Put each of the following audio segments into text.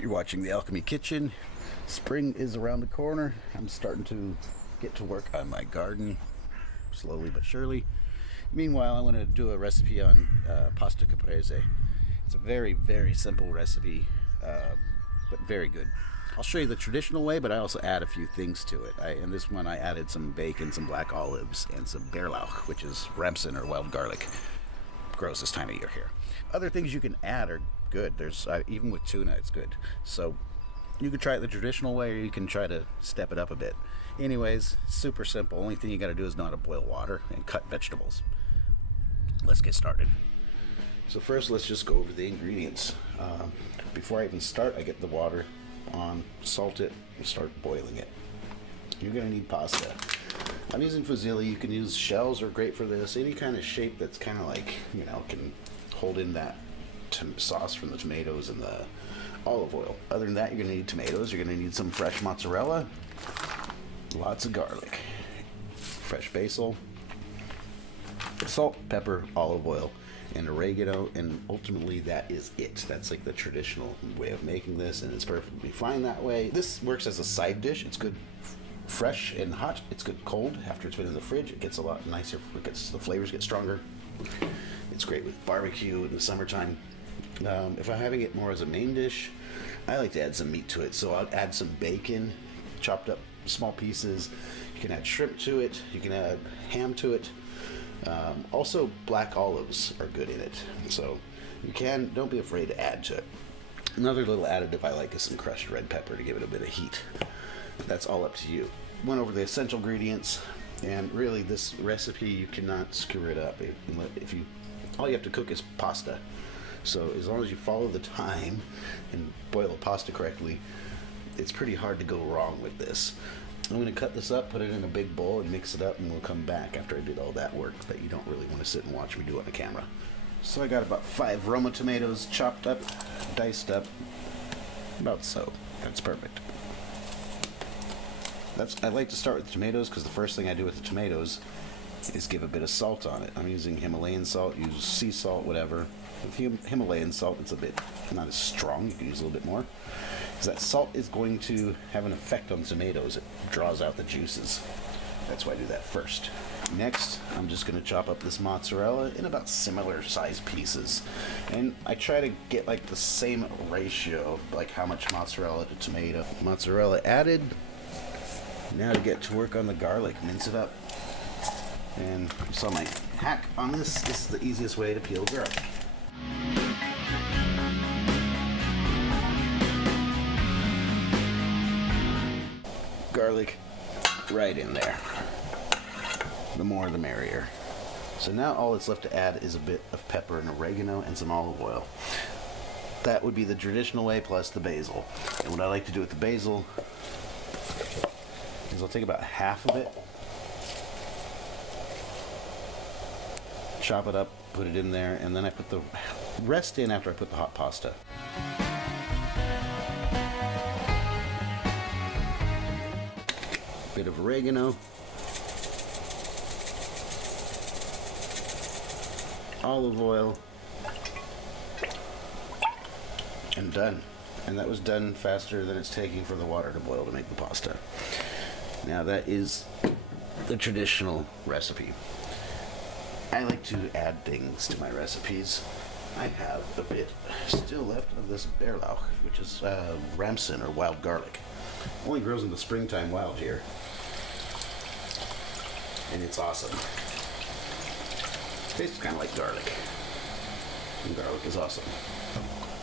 You're watching the Alchemy Kitchen. Spring is around the corner. I'm starting to get to work on my garden, slowly but surely. Meanwhile, I want to do a recipe on pasta caprese. It's a very, very simple recipe, but very good. I'll show you the traditional way, but I also add a few things to it. In this one, I added some bacon, some black olives, and some bärlauch, which is ramson or wild garlic. Grows this time of year here. Other things you can add are good. There's even with tuna, it's good. So you can try it the traditional way, or you can try to step it up a bit. Anyways, super simple. Only thing you got to do is know how to boil water and cut vegetables. Let's get started. So first, let's just go over the ingredients. Before I even start, I get the water on, salt it, and start boiling it. You're going to need pasta. I'm using fusilli. You can use shells, are great for this. Any kind of shape that's kind of like, can hold in that sauce from the tomatoes and the olive oil. Other than that, you're going to need tomatoes. You're going to need some fresh mozzarella, lots of garlic, fresh basil, salt, pepper, olive oil, and oregano, and ultimately that is it. That's like the traditional way of making this, and it's perfectly fine that way. This works as a side dish. It's good fresh and hot. It's good cold. After it's been in the fridge, it gets a lot nicer. The flavors get stronger. It's great with barbecue in the summertime. If I'm having it more as a main dish, I like to add some meat to it. So I'll add some bacon, chopped up small pieces. You can add shrimp to it. You can add ham to it. Also, black olives are good in it. So don't be afraid to add to it. Another little additive I like is some crushed red pepper to give it a bit of heat. That's all up to you. Went over the essential ingredients, and really this recipe, you cannot screw it up. All you have to cook is pasta. So as long as you follow the time and boil the pasta correctly, it's pretty hard to go wrong with this. I'm going to cut this up, put it in a big bowl, and mix it up, and we'll come back after I did all that work that you don't really want to sit and watch me do on the camera. So I got about 5 Roma tomatoes chopped up, diced up, about so. That's perfect. I like to start with the tomatoes because the first thing I do with the tomatoes is give a bit of salt on it. I'm using Himalayan salt, use sea salt, whatever. With Himalayan salt, it's a bit not as strong. You can use a little bit more. Because that salt is going to have an effect on tomatoes. It draws out the juices. That's why I do that first. Next, I'm just going to chop up this mozzarella in about similar size pieces. And I try to get like the same ratio of like how much mozzarella to tomato. Mozzarella added. Now to get to work on the garlic, mince it up. And you saw my hack on this. This is the easiest way to peel garlic. Garlic right in there. The more the merrier. So now all that's left to add is a bit of pepper and oregano and some olive oil. That would be the traditional way plus the basil. And what I like to do with the basil is I'll take about half of it, chop it up, put it in there, and then I put the rest in after I put the hot pasta. Bit of oregano, olive oil, and done. And that was done faster than it's taking for the water to boil to make the pasta. Now that is the traditional recipe. I like to add things to my recipes. I have a bit still left of this bärlauch, which is ramson or wild garlic. Only grows in the springtime wild here. And it's awesome. Tastes kind of like garlic. And garlic is awesome.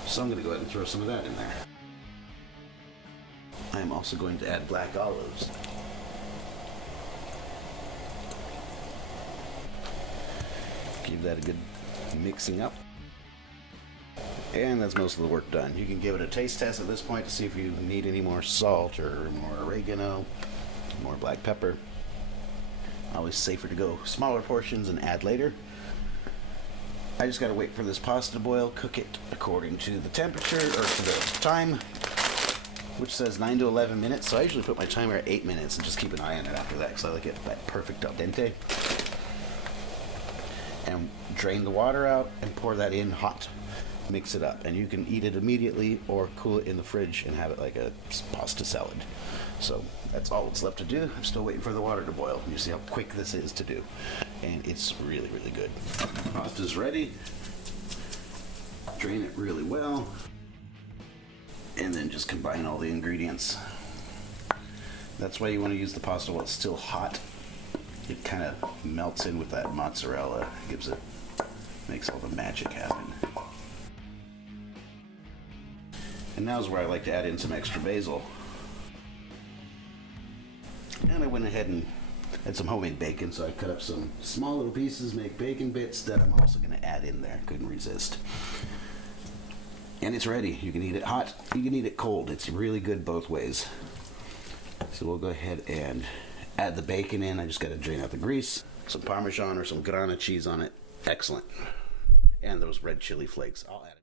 So I'm going to go ahead and throw some of that in there. I'm also going to add black olives. Give that a good mixing up. And that's most of the work done. You can give it a taste test at this point to see if you need any more salt or more oregano, more black pepper. Always safer to go smaller portions and add later. I just got to wait for this pasta to boil, cook it according to the temperature, or to the time, which says 9 to 11 minutes. So I usually put my timer at 8 minutes and just keep an eye on it after that because I like it that perfect al dente. And drain the water out and pour that in hot. mix it up, and you can eat it immediately or cool it in the fridge and have it like a pasta salad. So that's all that's left to do. I'm still waiting for the water to boil. You see how quick this is to do, and it's really, really good. Pasta's ready. Drain it really well, and then just combine all the ingredients. That's why you want to use the pasta while it's still hot. It kind of melts in with that mozzarella, makes all the magic happen. And now's where I like to add in some extra basil. And I went ahead and had some homemade bacon, so I cut up some small little pieces, make bacon bits that I'm also going to add in there. Couldn't resist. And it's ready. You can eat it hot, you can eat it cold. It's really good both ways. So we'll go ahead and add the bacon in. I just got to drain out the grease. Some Parmesan or some Grana cheese on it. Excellent. And those red chili flakes. I'll add